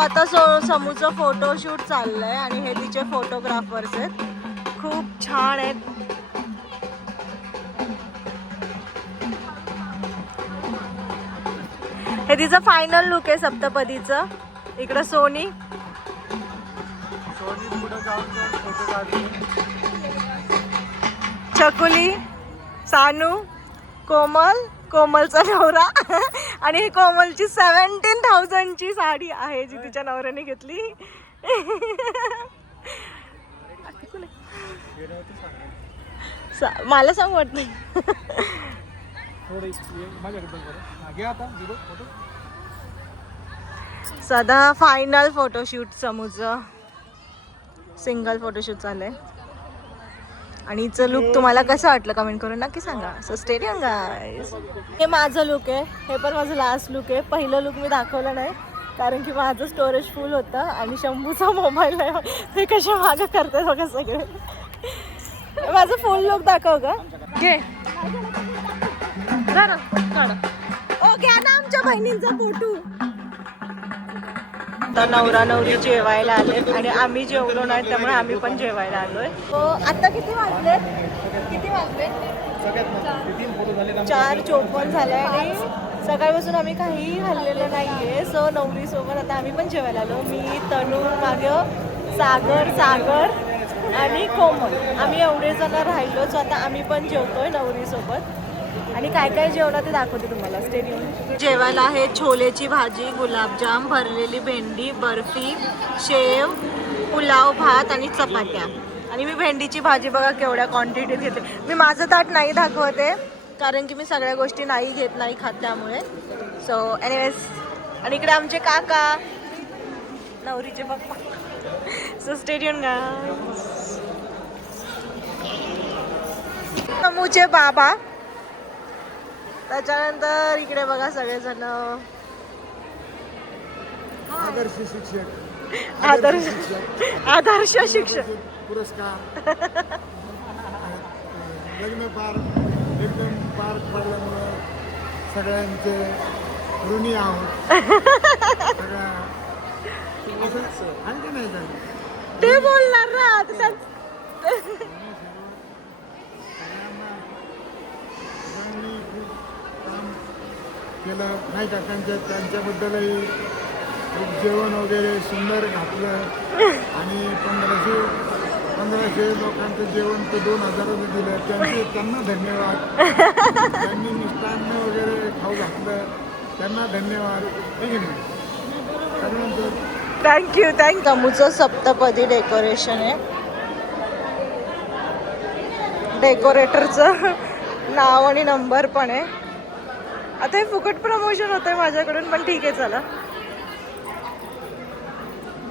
आता समूचा फोटोशूट चाललंय आणि हे तिचे फोटोग्राफर्स आहेत, खूप छान आहेत. हे तिचं फायनल लुक आहे सप्तपदीचं. इकडं सोनी चकुली, सानू, कोमल, कोमलचा नवरा आणि कोमलची 17,000ची साडी आहे जी तिच्या नवऱ्याने घेतली. मला सांग वाटत सदा फायनल फोटोशूट समूचं सिंगल फोटोशूट चाललंय. आणि हिचं लुक तुम्हाला कसं वाटलं कमेंट करून नक्की सांगा. So stay tune guys. हे माझं लुक आहे, हे पण माझं लास्ट लुक आहे. पहिलं लुक मी दाखवलं नाही कारण की माझं स्टोरेज फुल होतं आणि शंभूचा मोबाईल आहे. हे कशा मागं करते बघा सगळे. माझं फुल लुक दाखव ग. घे ना काढ. ओ घ्या ना आमच्या बहिणींचा फोटो. आता नवरा नवरी जेवायला आले आणि आम्ही जेवलो नाही त्यामुळे आम्ही पण जेवायला आलोय. आता किती वाजले? 4:54 झाले आणि सकाळपासून आम्ही काहीही खाल्लेलं नाहीये. सो नवरी सोबत आता आम्ही पण जेवायला आलो. मी, तनू, मागं सागर आणि कोमल, आम्ही एवढे जण राहिलो. सो आता आम्ही पण जेवतोय नवरी सोबत आणि काय काय जेवणात ते दाखवते तुम्हाला. स्टेडियम जेवायला आहे छोलेची भाजी, गुलाबजाम, भरलेली भेंडी, बर्फी, शेव, पुलाव, भात आणि चपात्या. आणि मी भेंडीची भाजी बघा केवढ्या क्वांटिटीत घेते. मी माझं ताट नाही दाखवते कारण की मी सगळ्या गोष्टी नाही घेत, नाही खात त्यामुळे. सो एनिवेज, आणि इकडे आमचे काका, नवरीचे पप्पा. सो स्टेडियम समूचे बाबा. त्याच्यानंतर इकडे बघा सगळेजण. आदर्श शिक्षक पुरस्कार लग्न एकदम पार पडल्यामुळं सगळ्यांचे ऋणी आहोत. आणखी नाही झालं ते बोलणार ना केलं नाही का. त्यांच्याबद्दलही खूप जेवण वगैरे सुंदर घातलं आणि 1500 लोकांचं जेवण ते 2000 दिलं. त्यांना धन्यवाद. त्यांनी मिष्टान्न वगैरे खाऊ घातलं, त्यांना धन्यवाद. थँक्यू. समूचं सप्तपदी डेकोरेशन आहे. डेकोरेटरचं नाव आणि नंबर पण आहे. आता हे फुकट प्रमोशन होतंय माझ्याकडून पण ठीक आहे. चला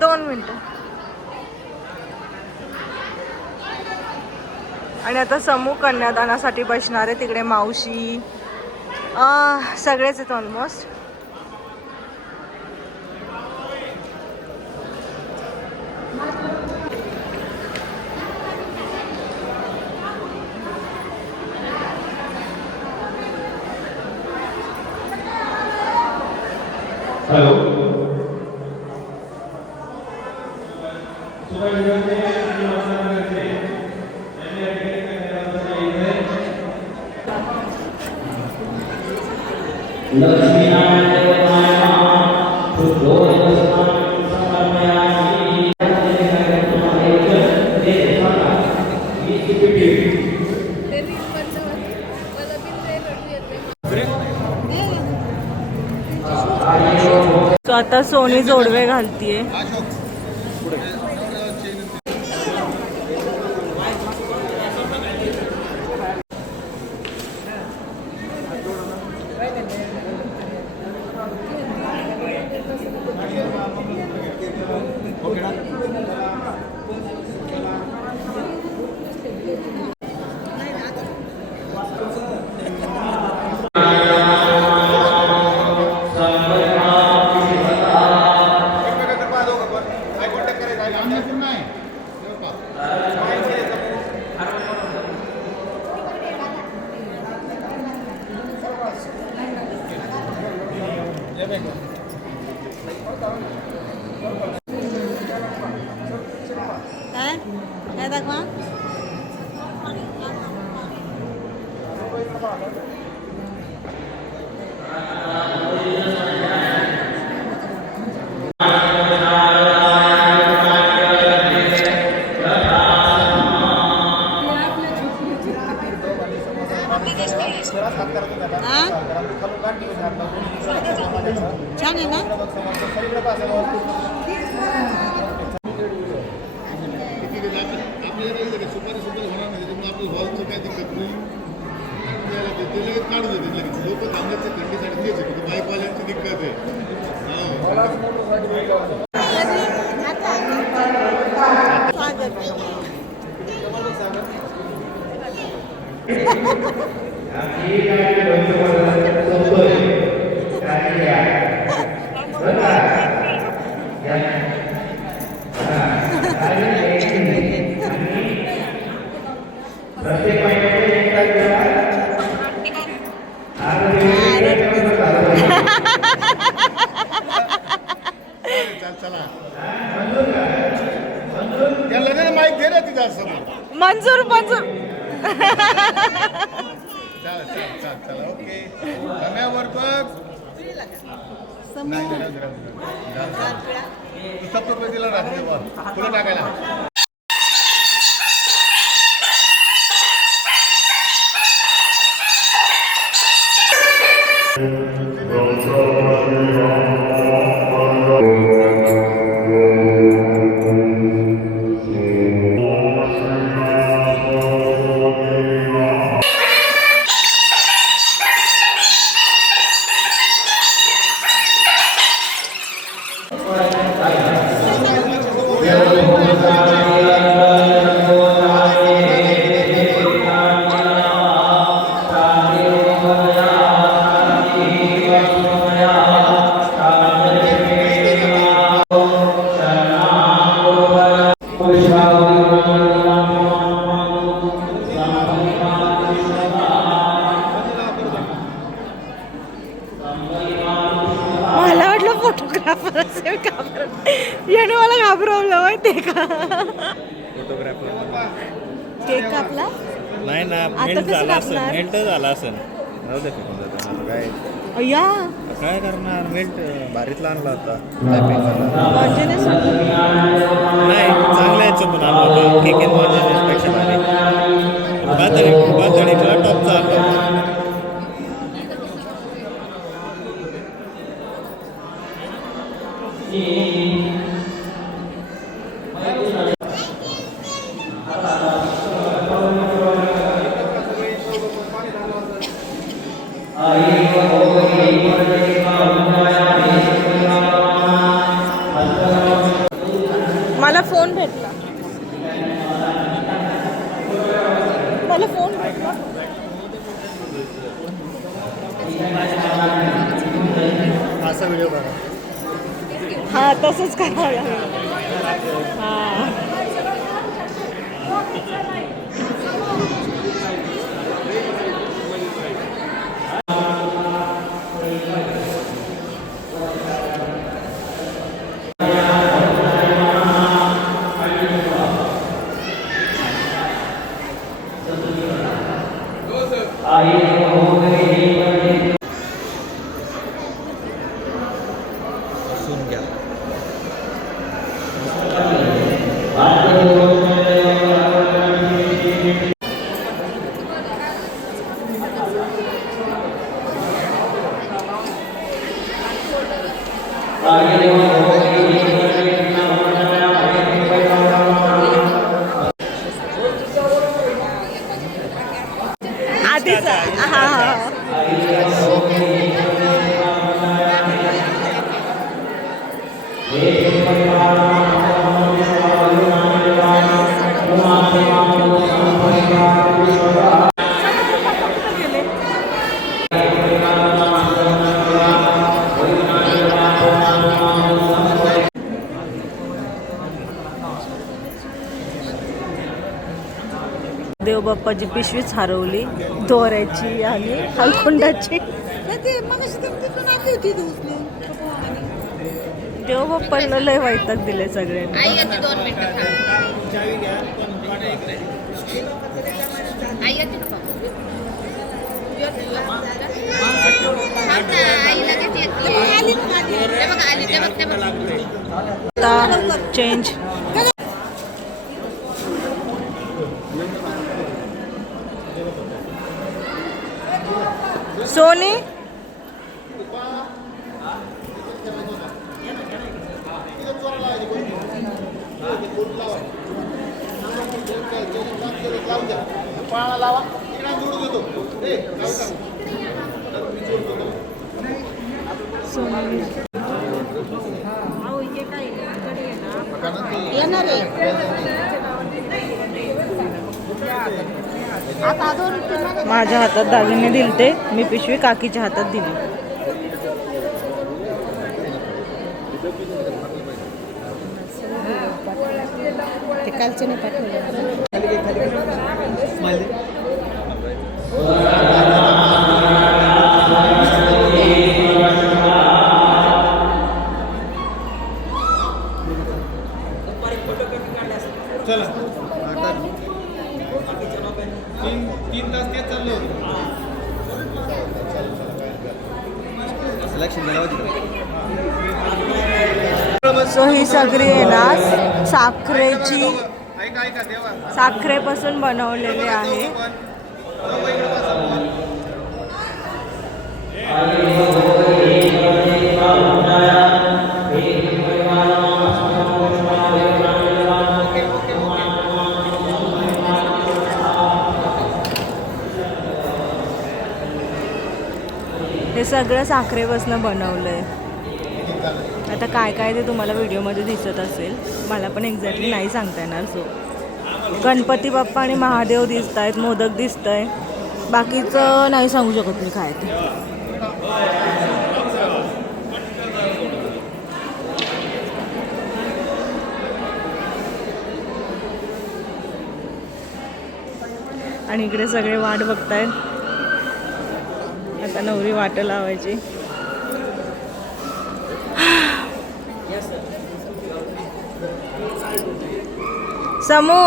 2 मिनिटं. आणि आता समूह कन्यादानासाठी बसणार आहे. तिकडे मावशी सगळेच आहेत ऑलमोस्ट. हॅलो. तो आता सोनी जोडवे घालतीये. दाखवा. हा? छान आहे ना. सुपारी सुद्धा होणार नाही त्याच्यामुळे आपलं हॉलचं काही दिक्कत नाही ते लगेच काढून देते लगेच लोक थांबण्याची थंडीसाठी तेच आहे बाईकवाल्यांची दिक्कत माईक घे ना तिथं समोर मंजूर मंजूर. चला ओके रम्यावर बघ सप्तपदीला राहते फुलं टाकायला. मला वाटलं फोटोग्राफर असेल याने मला घाबरवलं माहिती का. केक कापला नाही ना आता मेल्ट कसं झाला असेल कापणार? मेल्ट झाला असेल राहू दे फेकून देतो आता काय अय्या काय करणार मेल्ट भारीतला आणला होता टायपिंगवाला मॉन्जिनिस नाही चांगल्या याच्यातून आणला होता केक इन मॉन्जिनिसपेक्षा भारी बातडीला टॉपचा आणला होता. मला फोन भेटला. मला फोन भेटला. असा व्हिडिओ बघा. हा तसंच करावं लागेल. हा बसून घ्या. आधीच हा हा देवबाप्पाची पिशवीच हरवली दोऱ्याची आणि हलकुंडाची. देवबाप्पांना लय वैताग दिले सगळ्यांनी. आई येते का बाबा? थांब ना, आई लगेच येते. ते बघ आली, ते बघ. आता चेंज. सोनी येणार आहे. माझ्या हातात दागिने दिलते, मी पिशवी काकीच्या हातात दिली. ते कालचे नाही पाठवले. चला 3 तास तेच चाललं होतं. सो ही सगळी आहे ना साखरेची, ऐका देवा साखरेपासून बनवलेली आहे. हे सगळं साखरेपासून बनवलंय. आता काय काय ते तुम्हाला व्हिडिओमध्ये दिसत असेल, मला पण एक्झॅक्टली नाही सांगता येणार. सो गणपती बाप्पा आणि महादेव दिसत आहेत, मोदक दिसत आहे, बाकीचं नाही सांगू शकत मी काय ते. आणि इकडे सगळे वाट बघतायत, आता नवरी वाट लावायची. समू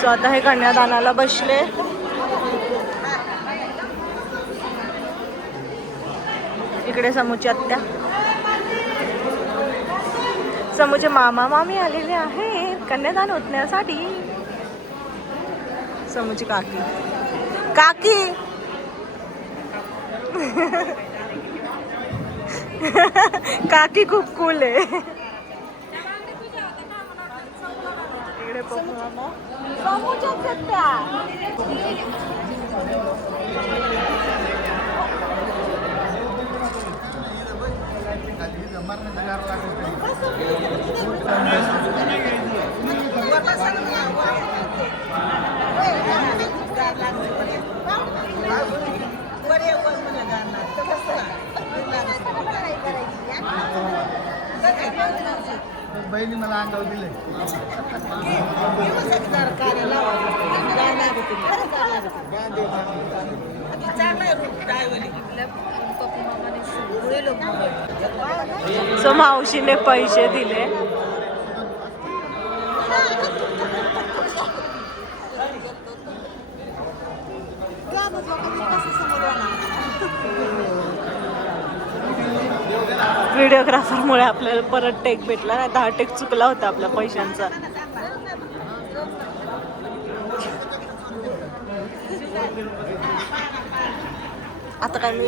सो आता हे कन्यादानाला बसले. इकडे समूची आत्या, समूचे मामा मामी आलेले आहेत कन्यादान ओतण्यासाठी. समूची काकी, काकी काकी खूप कूल आहे. इकडे पप्पू मामा, समूच्या आत्या. बहिणी मला अंगावर दिले. सो मावशीने पैसे दिले. व्हिडिओग्राफरमुळे आपल्याला परत टेक भेटला नाही, 10 टेक चुकला होता आपल्या पैशांचा. आता काय मी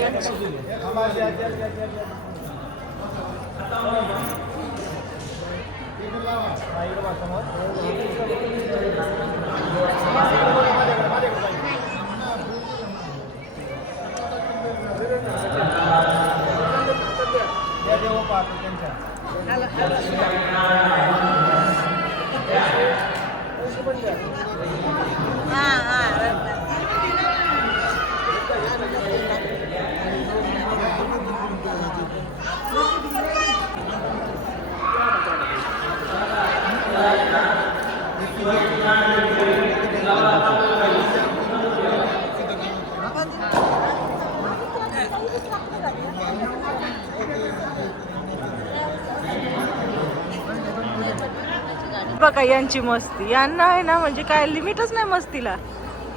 बघा यांची मस्ती, यांना आहे ना म्हणजे काय लिमिटच नाही मस्तीला.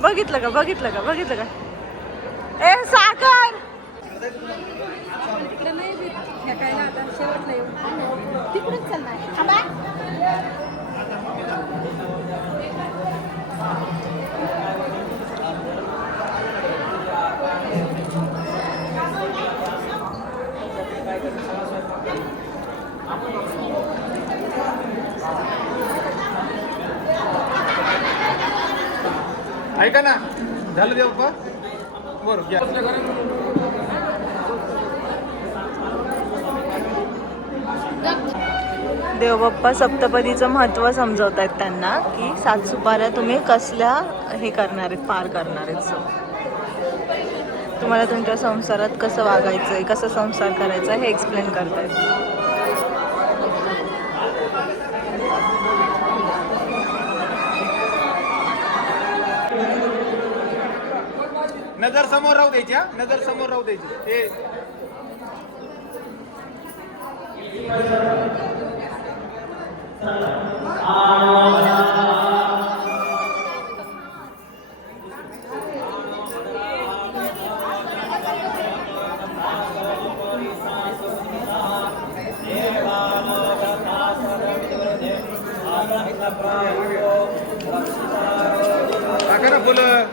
बघितलं का बघितलं का बघितलं का? ए सागर तिकडेच चालणार. ऐका ना, झालं देव पा बरं घ्या. देवबाप्पा सप्तपदीचं महत्त्व समजवत आहेत त्यांना की 7 सुपाऱ्या तुम्ही कसल्या हे करणार आहेत, पार करणार आहेत. तुम्हाला तुमच्या संसारात कसं वागायचं आहे, कसं संसार करायचा हे एक्सप्लेन करतायत. नजर समोर राहू द्यायची, हा नजर समोर राहू द्यायची. ते टाका ना फुलं.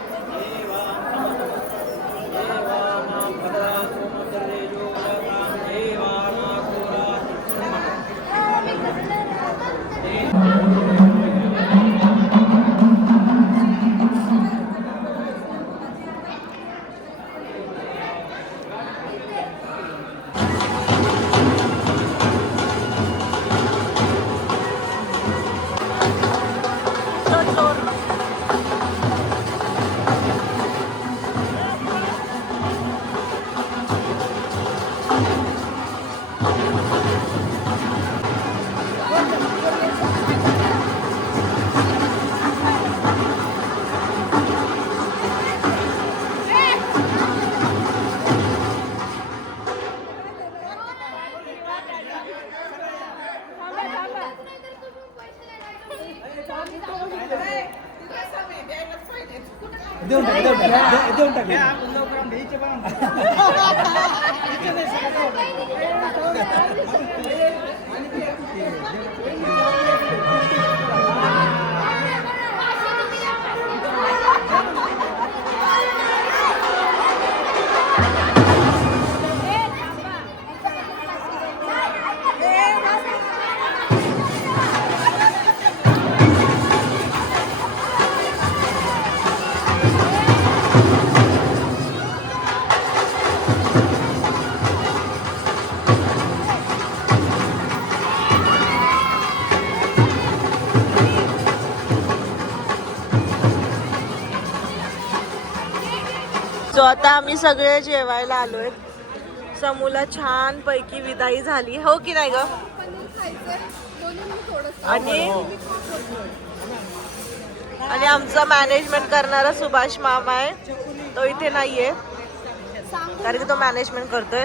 सो आता आम्ही सगळे जेवायला आलोय. समूला छान पैकी विदाई झाली, हो की नाही ग? आणि आमचा मॅनेजमेंट करणारा सुभाष मामा आहे, तो इथे नाहीये कारण की तो मॅनेजमेंट करतोय.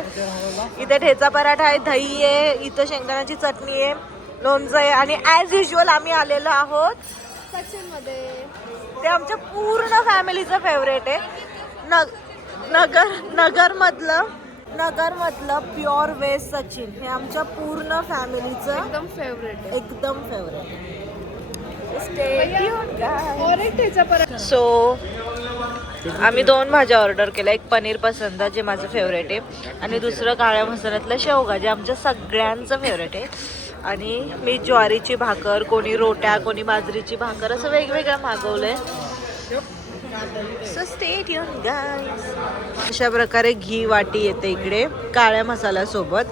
इथे ठेचा पराठा आहे, दही आहे, इथं शेंगदाण्याची चटणी आहे, लोणचं आहे आणि ॲज युजल आम्ही आलेलो आहोत मध्ये. ते आमच्या पूर्ण फॅमिलीचं फेवरेट आहे. नगर मधलं प्युअर वेज सचिन हे आमच्या पूर्ण फॅमिलीचं एकदम फेवरेट एकदम फेवरेट. सो आम्ही 2 भाज्या ऑर्डर केल्या. एक पनीर पसंदा जे माझं फेवरेट आहे आणि दुसरं काळ्या मसाल्यातलं शेवगा जे आमच्या सगळ्यांचं फेवरेट आहे. आणि मी ज्वारीची भाकर, कोणी रोट्या, कोणी बाजरीची भाकर असं वेगवेगळं मागवलंय. So stay tuned guys. अशा प्रकारे घी वाटी येते इकडे काळ्या मसाल्यासोबत.